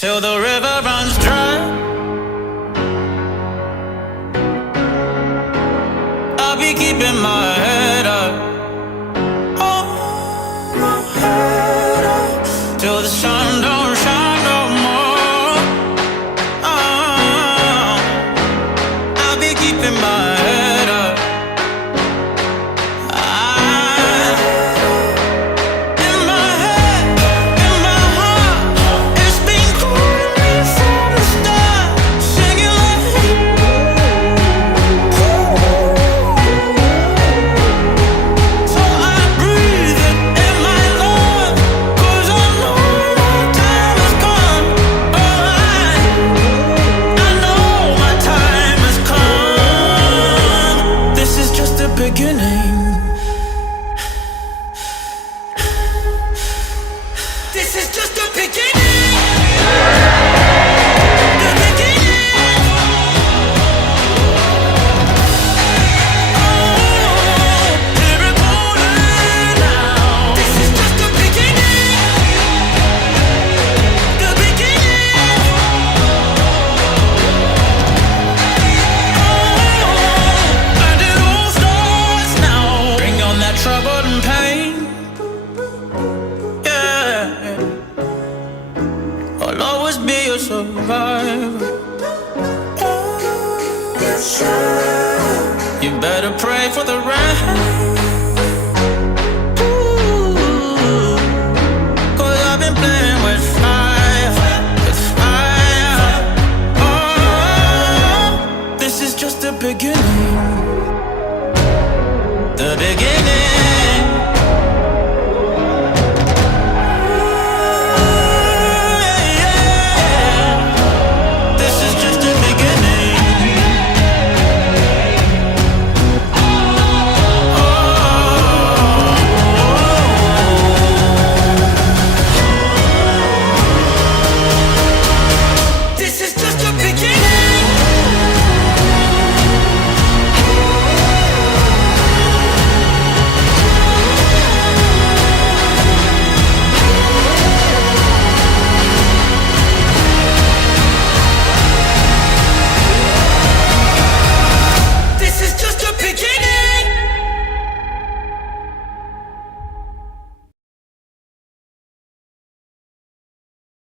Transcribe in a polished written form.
till the river runs dry. I'll be keeping my head up, oh, my head up, till the sun don't shine no more. Oh, I'll be keeping my head up. This is just the beginning. The beginning. Oh, hear it calling now. This is just the beginning. The beginning. Oh, and it all starts now. Bring on that trouble and pain. I'll always be a survivor. Oh, yes, sir. You better pray for the rain.